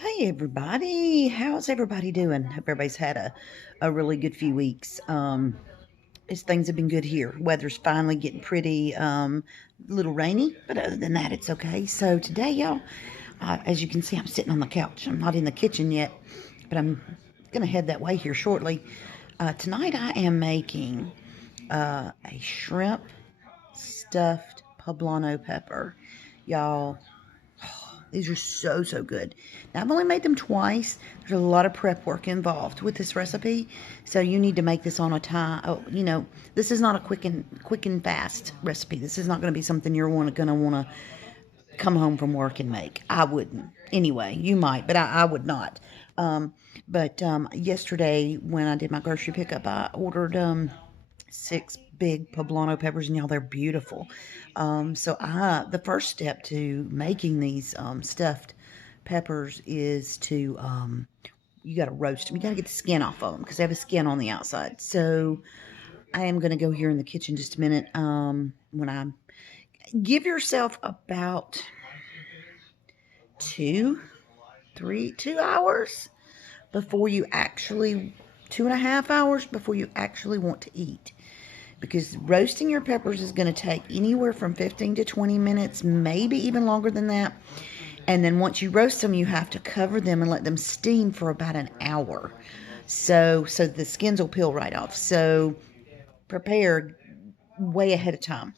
Hey everybody, how's everybody doing? Hope everybody's had a really good few weeks. Things have been good here. Weather's finally getting pretty a little rainy, but other than that, it's okay. So today, y'all, as you can see, I'm sitting on the couch. I'm not in the kitchen yet, but I'm gonna head that way here shortly. Tonight, I am making a shrimp stuffed poblano pepper, y'all. These are so good. Now, I've only made them twice. There's a lot of prep work involved with this recipe, so you need to make this on a time. Oh, this is not a quick and fast recipe. This is not going to be something you're going to want to come home from work and make. I wouldn't. Anyway, you might, but I would not. But yesterday when I did my grocery pickup, I ordered 6 big poblano peppers, and y'all, they're beautiful. The first step to making these stuffed peppers is to you got to roast them. You got to get the skin off of them because they have a skin on the outside. So I am going to go here in the kitchen just a minute. When I give yourself about 2 hours before you actually 2.5 hours before you actually want to eat, because roasting your peppers is going to take anywhere from 15 to 20 minutes, maybe even longer than that. And then once you roast them, you have to cover them and let them steam for about an hour, so the skins will peel right off. So prepare way ahead of time.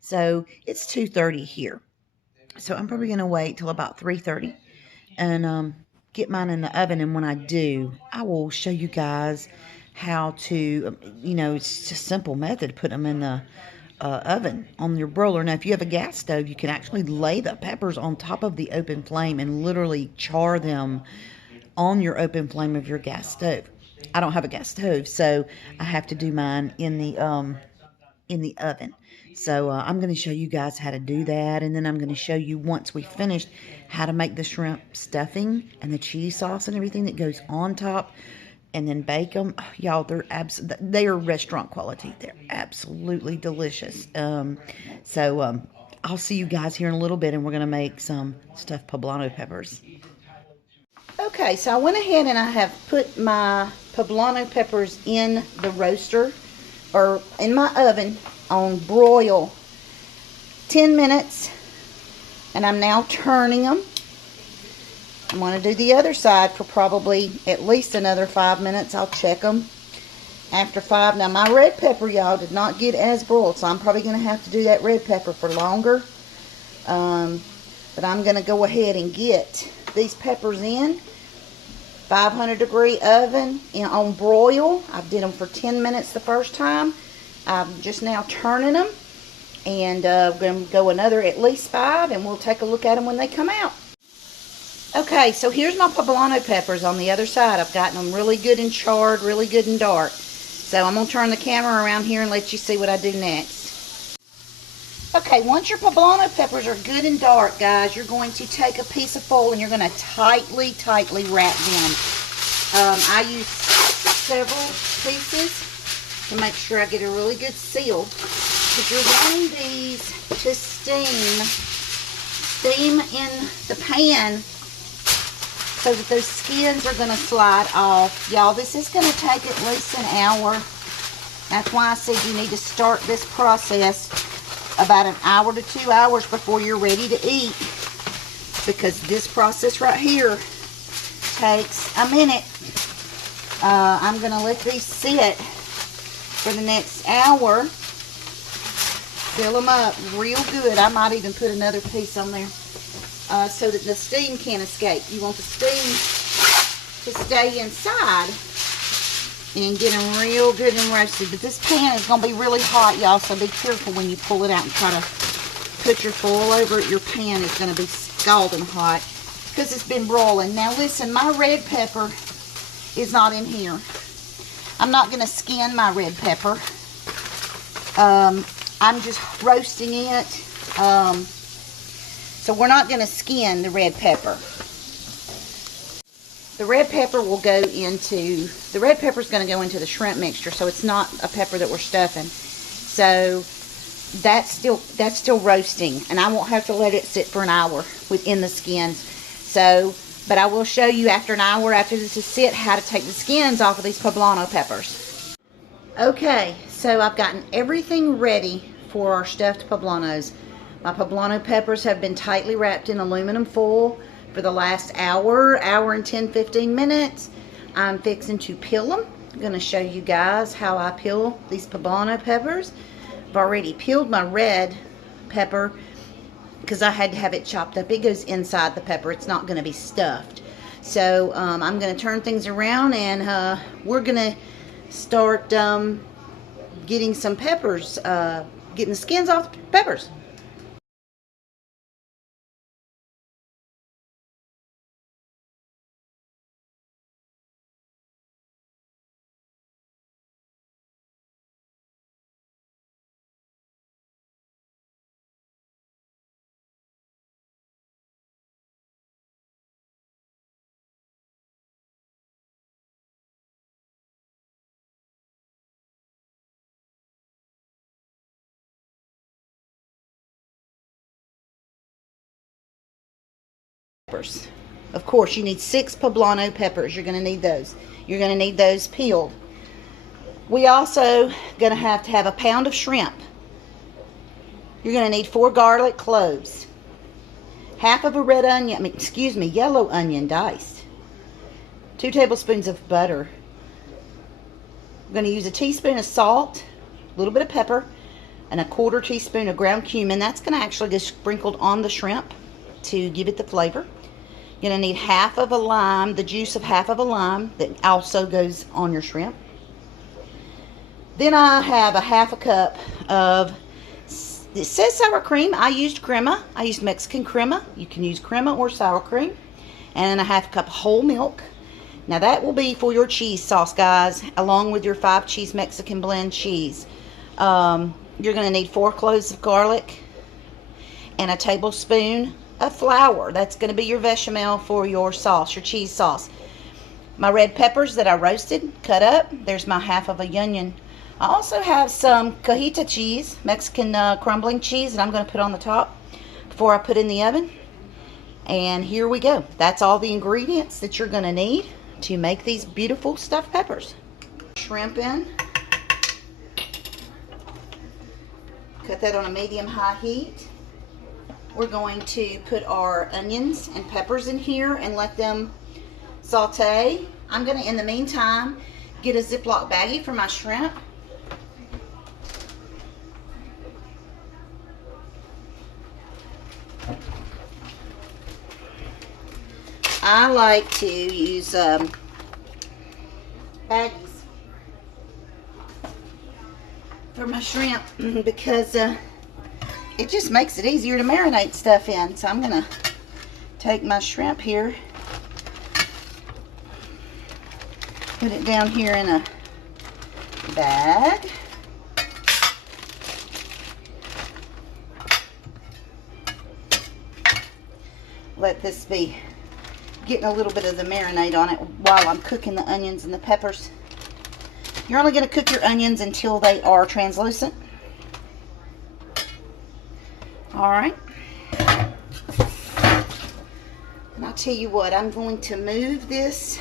So it's 2:30 here, so I'm probably going to wait till about 3:30 and get mine in the oven. And when I do, I will show you guys how to, it's just a simple method. Put them in the oven on your broiler. Now, if you have a gas stove, you can actually lay the peppers on top of the open flame and literally char them on your open flame of your gas stove. I don't have a gas stove, so I have to do mine in the oven. So I'm going to show you guys how to do that, and then I'm going to show you, once we finished, how to make the shrimp stuffing and the cheese sauce and everything that goes on top, and then bake them. Oh, y'all, they are restaurant quality. They're absolutely delicious. I'll see you guys here in a little bit, and we're going to make some stuffed poblano peppers. Okay, so I went ahead and I have put my poblano peppers in the roaster, or in my oven, on broil 10 minutes, and I'm now turning them. I'm going to do the other side for probably at least another 5 minutes. I'll check them after 5. Now, my red pepper, y'all, did not get as broiled, so I'm probably going to have to do that red pepper for longer. But I'm going to go ahead and get these peppers in 500-degree oven on broil. I did them for 10 minutes the first time. I'm just now turning them, and I'm going to go another at least 5, and we'll take a look at them when they come out. Okay, so here's my poblano peppers on the other side. I've gotten them really good and charred, really good and dark. So I'm going to turn the camera around here and let you see what I do next. Okay, once your poblano peppers are good and dark, guys, you're going to take a piece of foil and you're going to tightly wrap them. I use several pieces to make sure I get a really good seal, because you're wanting these to steam in the pan so that those skins are going to slide off. Y'all, this is going to take at least an hour. That's why I said you need to start this process about an hour to 2 hours before you're ready to eat, because this process right here takes a minute. I'm going to let these sit for the next hour. Fill them up real good. I might even put another piece on there so that the steam can't escape. You want the steam to stay inside and get them real good and roasted. But this pan is going to be really hot, y'all, so be careful when you pull it out and try to put your foil over it. Your pan is going to be scalding hot because it's been broiling. Now listen, my red pepper is not in here. I'm not going to skin my red pepper. I'm just roasting it. So we're not going to skin the red pepper. The red pepper will go into, the red pepper is going to go into the shrimp mixture, so it's not a pepper that we're stuffing. So that's still roasting, and I won't have to let it sit for an hour within the skins. So But I will show you after an hour after this is set how to take the skins off of these poblano peppers. Okay, so I've gotten everything ready for our stuffed poblanos. My poblano peppers have been tightly wrapped in aluminum foil for the last hour and 10-15 minutes. I'm fixing to peel them. I'm going to show you guys how I peel these poblano peppers. I've already peeled my red pepper because I had to have it chopped up. It goes inside the pepper. It's not going to be stuffed. So I'm going to turn things around, and we're going to start getting some peppers, getting the skins off the peppers. Peppers. Of course, you need 6 poblano peppers. You're going to need those. You're going to need those peeled. We also going to have a pound of shrimp. You're going to need 4 garlic cloves, half of a red onion, yellow onion diced, 2 tablespoons of butter. I'm going to use a teaspoon of salt, a little bit of pepper, and a 1/4 teaspoon of ground cumin. That's going to actually get sprinkled on the shrimp to give it the flavor. You're going to need half of a lime, the juice of half of a lime that also goes on your shrimp. Then I have a half a cup of, it says sour cream. I used crema. I used Mexican crema. You can use crema or sour cream. And a half a cup of whole milk. Now that will be for your cheese sauce, guys, along with your 5 cheese Mexican blend cheese. You're going to need 4 cloves of garlic and a tablespoon of flour. That's going to be your bechamel for your sauce, your cheese sauce. My red peppers that I roasted, cut up. There's my half of a onion. I also have some cajita cheese, Mexican crumbling cheese, that I'm going to put on the top before I put in the oven. And here we go. That's all the ingredients that you're going to need to make these beautiful stuffed peppers. Shrimp in. Cut that on a medium-high heat. We're going to put our onions and peppers in here and let them saute. I'm going to, in the meantime, get a Ziploc baggie for my shrimp. I like to use baggies for my shrimp because it just makes it easier to marinate stuff in. So I'm going to take my shrimp here, put it down here in a bag. Let this be getting a little bit of the marinade on it while I'm cooking the onions and the peppers. You're only going to cook your onions until they are translucent. Alright. And I'll tell you what, I'm going to move this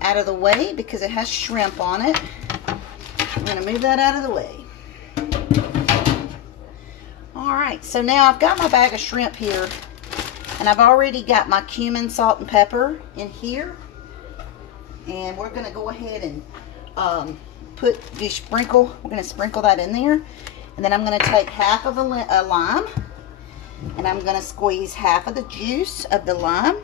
out of the way because it has shrimp on it. I'm going to move that out of the way. Alright, so now I've got my bag of shrimp here. And I've already got my cumin, salt, and pepper in here. And we're going to go ahead and we're going to sprinkle that in there. And then I'm going to take half of a lime. And I'm going to squeeze half of the juice of the lime.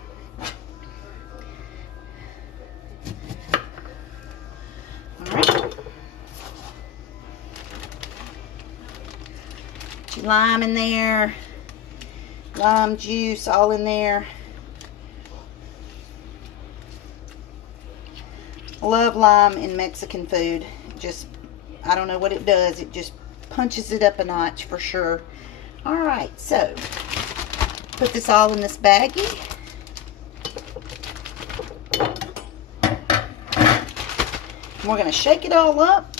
Alright. Put your lime in there. Lime juice all in there. Love lime in Mexican food. Just, I don't know what it does. It just punches it up a notch for sure. Alright, so put this all in this baggie. And we're going to shake it all up,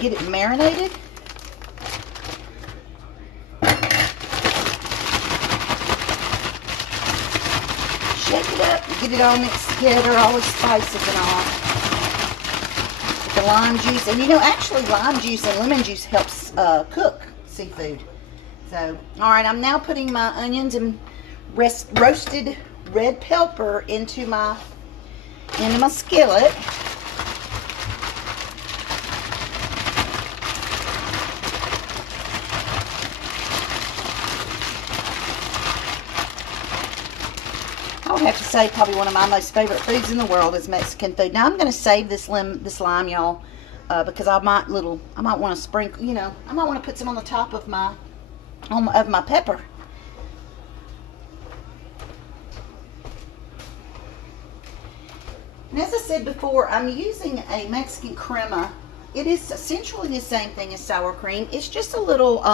get it marinated. shake it up and get it all mixed together, all the spices and all. With the lime juice. And you know, actually lime juice and lemon juice helps cook seafood. So, alright, I'm now putting my onions and roasted red pepper into my skillet. I would have to say probably one of my most favorite foods in the world is Mexican food. Now I'm going to save this lime, y'all, because I might want to sprinkle, you know, I might want to put some on the top of my pepper. And as I said before, I'm using a Mexican crema. It is essentially the same thing as sour cream. It's just a little,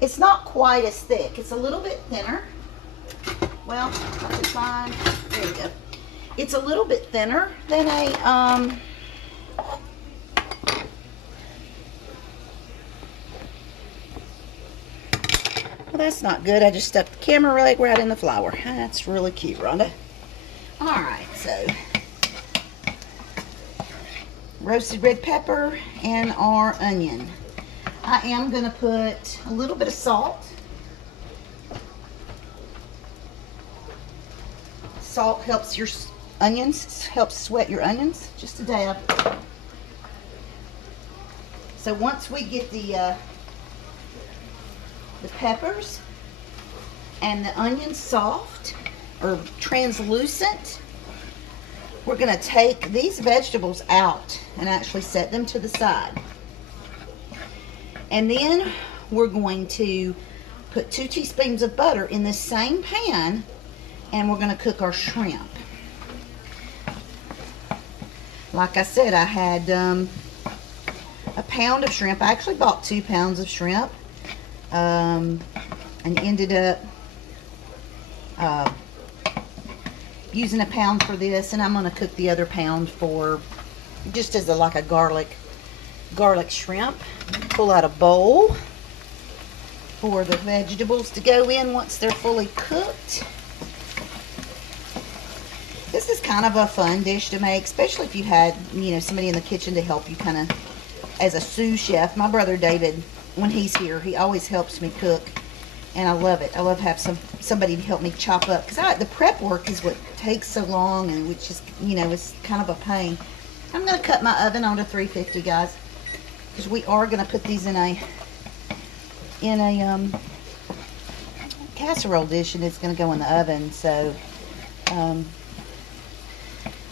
it's not quite as thick. It's a little bit thinner. Well, I can find, there we go. It's a little bit thinner than a, well, that's not good. I just stuck the camera right in the flour. That's really cute, Rhonda. Alright, so roasted red pepper and our onion. I am going to put a little bit of salt. Salt helps your onions, helps sweat your onions, just a dab. So once we get the peppers and the onions soft or translucent, we're going to take these vegetables out and actually set them to the side. And then we're going to put 2 teaspoons of butter in the same pan, and we're going to cook our shrimp. Like I said, I had a pound of shrimp. I actually bought 2 pounds of shrimp and ended up using a pound for this, and I'm going to cook the other pound for just as like a garlic shrimp. Pull out a bowl for the vegetables to go in once they're fully cooked. This is kind of a fun dish to make, especially if you had, you know, somebody in the kitchen to help you kind of as a sous chef. My brother David, when he's here, he always helps me cook, and I love it. I love to have somebody to help me chop up, because the prep work is what takes so long, and which is, you know, it's kind of a pain. I'm going to cut my oven on to 350, guys, because we are going to put these in a casserole dish, and it's going to go in the oven. So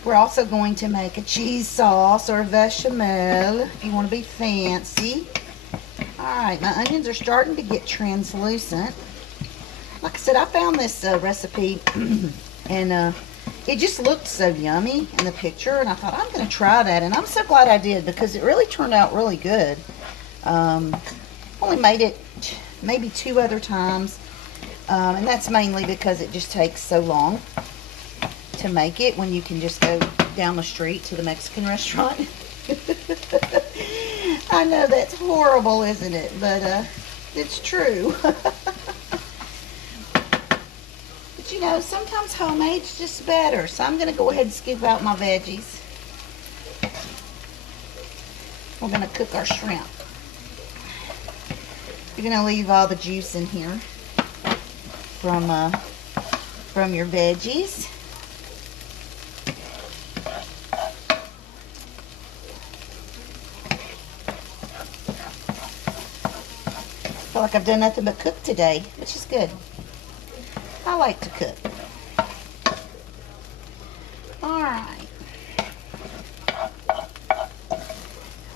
we're also going to make a cheese sauce or bechamel if you want to be fancy. Alright, my onions are starting to get translucent. Like I said, I found this recipe and it just looked so yummy in the picture, and I thought I'm going to try that, and I'm so glad I did, because it really turned out really good. Only made it maybe 2 other times, and that's mainly because it just takes so long to make it when you can just go down the street to the Mexican restaurant. I know that's horrible, isn't it? But it's true. But you know, sometimes homemade's just better. So I'm going to go ahead and scoop out my veggies. We're going to cook our shrimp. You're going to leave all the juice in here from your veggies. I feel like I've done nothing but cook today, which is good. I like to cook. Alright.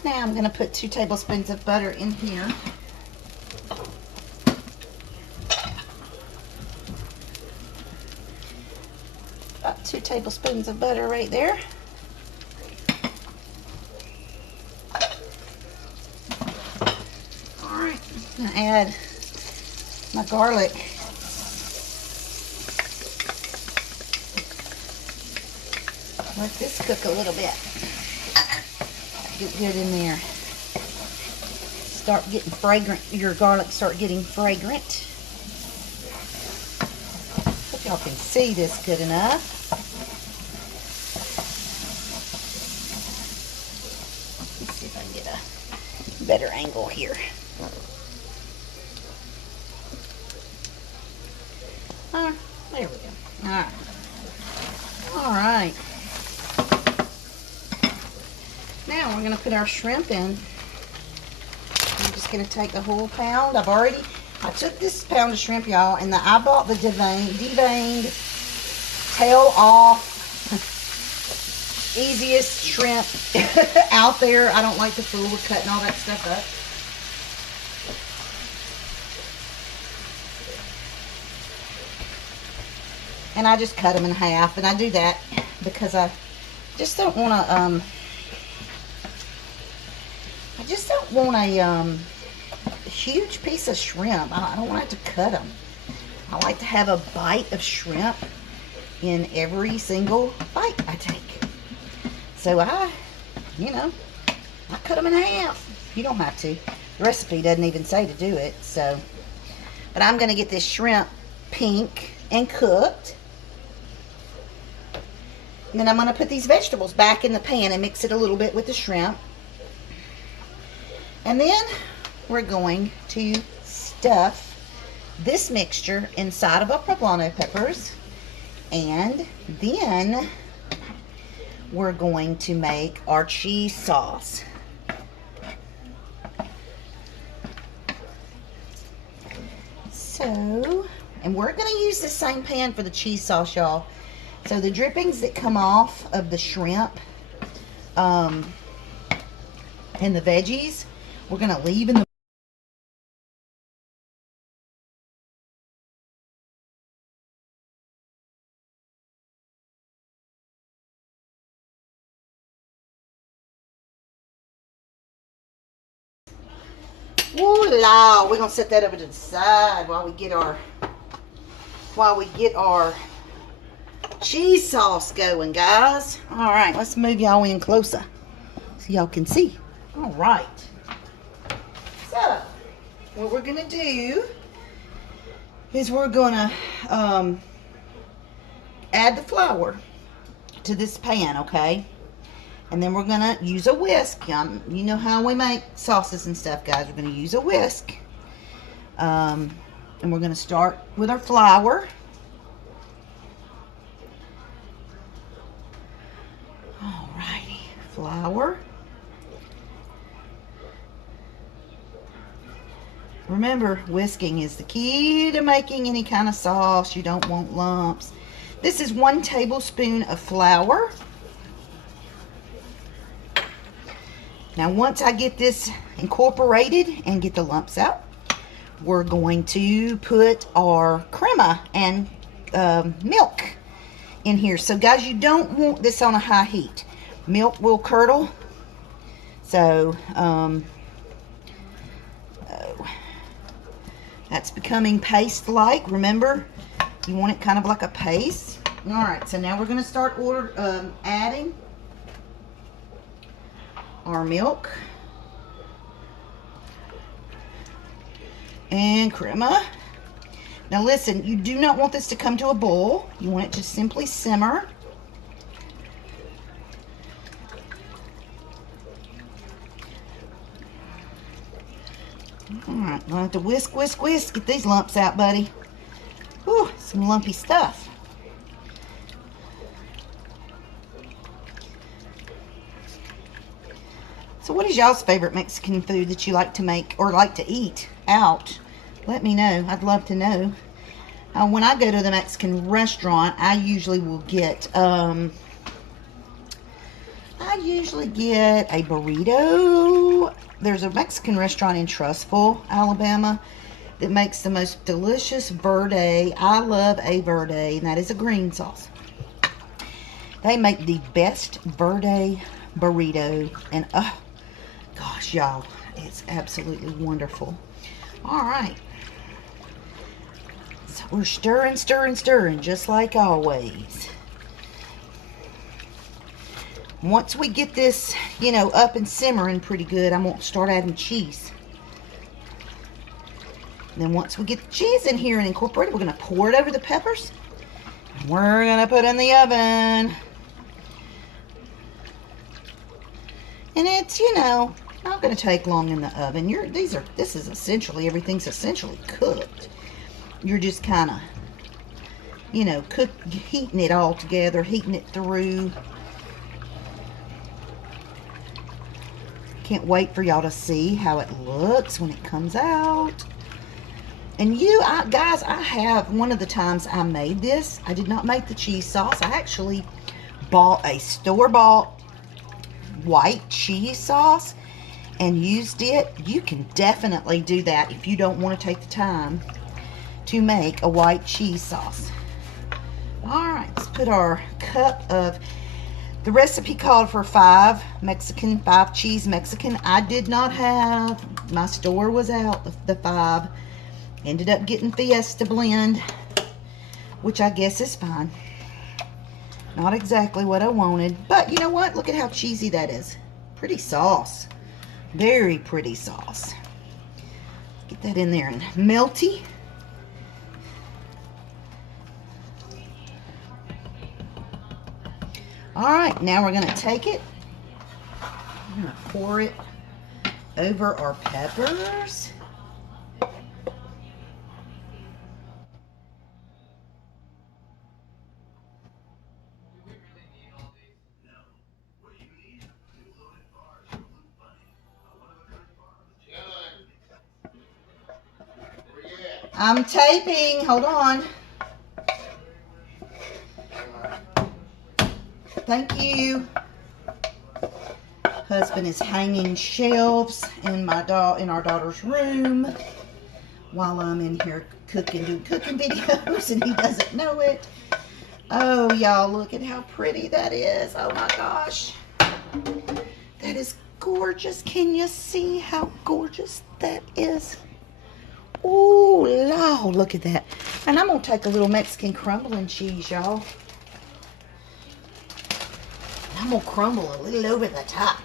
Now I'm going to put 2 tablespoons of butter in here. About 2 tablespoons of butter right there. Alright, I'm going to add my garlic. Let this cook a little bit. Get good in there. Start getting fragrant. Your garlic start getting fragrant. Hope y'all can see this good enough. Let's see if I can get a better angle here. There we go. All right. All right. Now we're going to put our shrimp in. I'm just going to take the whole pound. I took this pound of shrimp, y'all, and I bought the deveined, tail off, easiest shrimp out there. I don't like to fool with cutting all that stuff up. And I just cut them in half, and I do that because I just don't want to, a huge piece of shrimp. I don't want to have to cut them. I like to have a bite of shrimp in every single bite I take. So I cut them in half. You don't have to. The recipe doesn't even say to do it. So, but I'm going to get this shrimp pink and cooked. And then I'm going to put these vegetables back in the pan and mix it a little bit with the shrimp. And then we're going to stuff this mixture inside of our poblano peppers. And then we're going to make our cheese sauce. So, and we're going to use the same pan for the cheese sauce, y'all. So the drippings that come off of the shrimp and the veggies, we're going to leave in the Voila! We're gonna set that over to the side while we get our cheese sauce going, guys. All right, let's move y'all in closer so y'all can see. All right. So, what we're gonna do is we're gonna add the flour to this pan, okay? And then we're gonna use a whisk. You know how we make sauces and stuff, guys. We're gonna use a whisk. And we're gonna start with our flour. Alrighty, flour. Remember, whisking is the key to making any kind of sauce. You don't want lumps. This is 1 tablespoon of flour. Now, once I get this incorporated and get the lumps out, we're going to put our crema and milk in here. So, guys, you don't want this on a high heat. Milk will curdle. So, that's becoming paste-like. Remember, you want it kind of like a paste. All right, so now we're going to start adding our milk and crema. Now listen, you do not want this to come to a boil. You want it to simply simmer. Alright, we'll have to whisk, whisk, whisk. Get these lumps out, buddy. Whew, some lumpy stuff. So what is y'all's favorite Mexican food that you like to make or like to eat out? Let me know. I'd love to know. When I go to the Mexican restaurant, I usually will get a burrito. There's a Mexican restaurant in Trussville, Alabama, that makes the most delicious verde. I love a verde, and that is a green sauce. They make the best verde burrito, and gosh, y'all, it's absolutely wonderful. All right, so we're stirring, stirring, stirring, just like always. Once we get this, up and simmering pretty good, I'm going to start adding cheese. And then once we get the cheese in here and incorporate it, we're going to pour it over the peppers. We're gonna put in the oven. And it's, you know, not gonna take long in the oven. This is essentially, everything's essentially cooked. You're just kind of, you know, heating it all together, heating it through. Can't wait for y'all to see how it looks when it comes out. And guys, I have, one of the times I made this, I did not make the cheese sauce. I actually bought a store-bought white cheese sauce and used it. You can definitely do that if you don't want to take the time to make a white cheese sauce. All right, let's put our cup of, the recipe called for 5 cheese Mexican. I did not have, my store was out of the 5. Ended up getting Fiesta blend, which I guess is fine. Not exactly what I wanted, but you know what? Look at how cheesy that is. Pretty sauce. Very pretty sauce. Get that in there and melty. All right, now we're gonna take it. I'm gonna pour it over our peppers. I'm taping, hold on. Thank you. Husband is hanging shelves in our daughter's room while I'm in here doing cooking videos, and he doesn't know it. Oh, y'all, look at how pretty that is. Oh my gosh. That is gorgeous. Can you see how gorgeous that is? Oh, Lord, look at that. And I'm going to take a little Mexican crumbling cheese, y'all. I'm going to crumble a little over the top.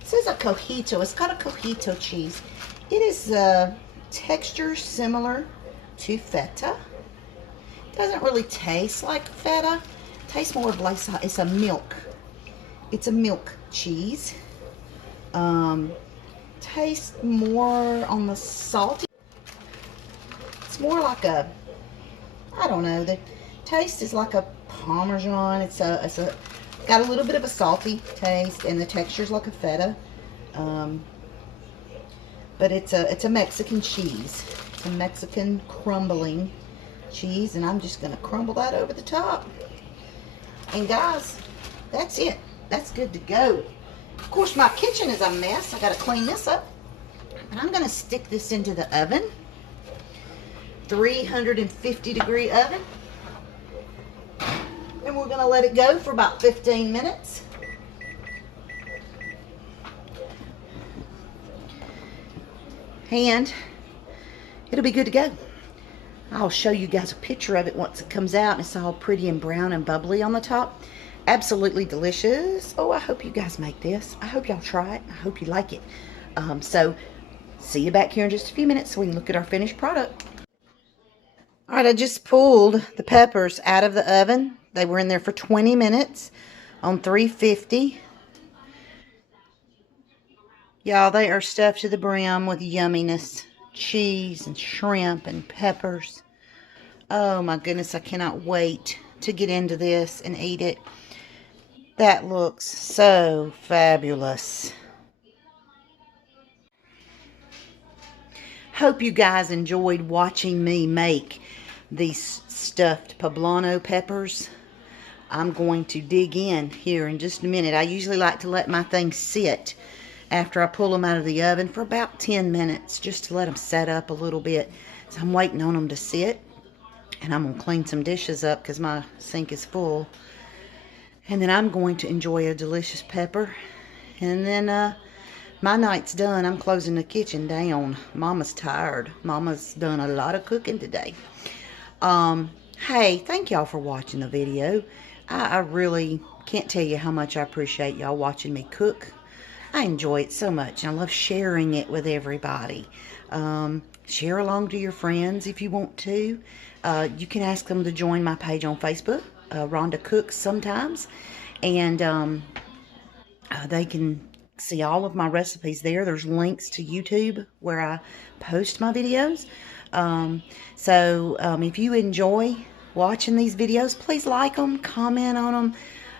This is a cojito. It's got a cojito cheese. It is texture similar to feta. It doesn't really taste like feta. It tastes more of like, it's a milk. It's a milk cheese. Tastes more on the salty. It's more like a, I don't know, the taste is like a Parmesan. It's got a little bit of a salty taste, and the texture's like a feta. But it's a Mexican cheese. It's a Mexican crumbling cheese, and I'm just gonna crumble that over the top. And guys, that's it. That's good to go. Of course, my kitchen is a mess. I gotta clean this up. And I'm gonna stick this into the oven. 350-degree oven. And we're gonna let it go for about 15 minutes. And it'll be good to go. I'll show you guys a picture of it once it comes out. It's all pretty and brown and bubbly on the top. Absolutely delicious. Oh, I hope you guys make this. I hope y'all try it. I hope you like it. So see you back here in just a few minutes so we can look at our finished product. All right, I just pulled the peppers out of the oven. They were in there for 20 minutes on 350. Y'all, they are stuffed to the brim with yumminess. Cheese and shrimp and peppers. Oh my goodness, I cannot wait to get into this and eat it. That looks so fabulous. Hope you guys enjoyed watching me make these stuffed poblano peppers. I'm going to dig in here in just a minute. I usually like to let my things sit after I pull them out of the oven for about 10 minutes, just to let them set up a little bit. So I'm waiting on them to sit, and I'm going to clean some dishes up because my sink is full. And then I'm going to enjoy a delicious pepper. And then my night's done. I'm closing the kitchen down. Mama's tired. Mama's done a lot of cooking today. Hey, thank y'all for watching the video. I really can't tell you how much I appreciate y'all watching me cook. I enjoy it so much, and I love sharing it with everybody. Share along to your friends if you want to. you can ask them to join my page on Facebook, Rhonda Cooks sometimes, and they can see all of my recipes there. There's links to YouTube where I post my videos. If you enjoy watching these videos, please like them, comment on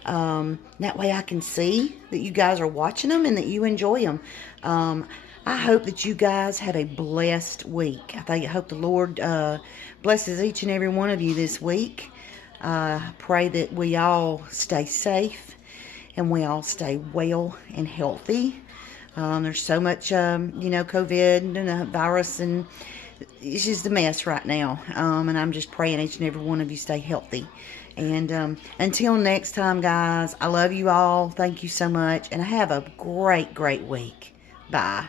them. That way I can see that you guys are watching them and that you enjoy them. I hope that you guys have a blessed week. I hope the Lord blesses each and every one of you this week. Pray that we all stay safe and we all stay well and healthy. There's so much, COVID and the virus, and it's just a mess right now. And I'm just praying each and every one of you stay healthy. And until next time, guys, I love you all. Thank you so much. And have a great, great week. Bye.